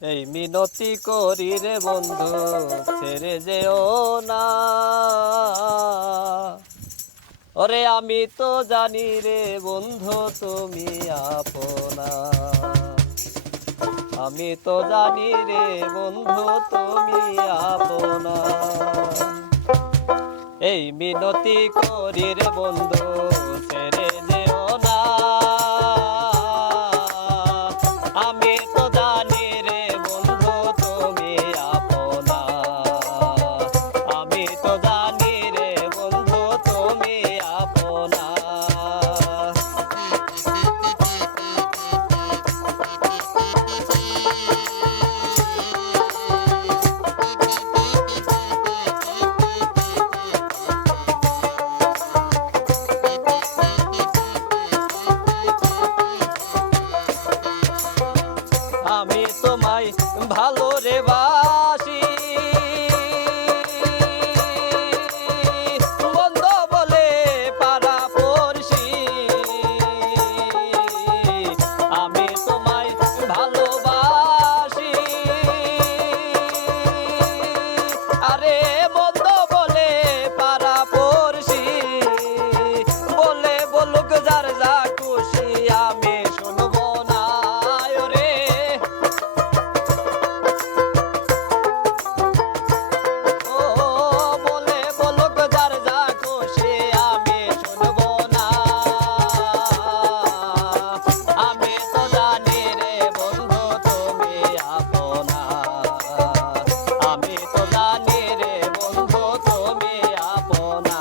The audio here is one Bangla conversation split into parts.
এই মিনতি করি রে বন্ধু ছেড়ে যেও না। ওরে আমি তো জানি রে বন্ধু তুমি আপনা। আমি তো জানি রে বন্ধু তুমি আপনা। এই মিনতি করি রে বন্ধু ছেড়ে যেও না। আমি তো জানি রে বন্ধু তুমি আপনা। আমি তো জানি রে বন্ধু তুমি আপনা। আমি তোমায় ভালো রে বাসি, বন্ধ বলে পাড়া পড়শি। আমি তোমায় ভালোবাসি, আরে বন্ধ বলে পাড়া পড়শি। বলে বলুক যার যা খুশি আমি শুনবো না। ওরে ও বলে বলুক যার যা খুশি আমি শুনবো না। আমি তো জানি রে বন্ধু তুমি আপনা। আমি তো জানি রে বন্ধু তুমি আপনা।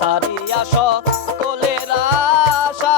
সারিয়া সকলের আশা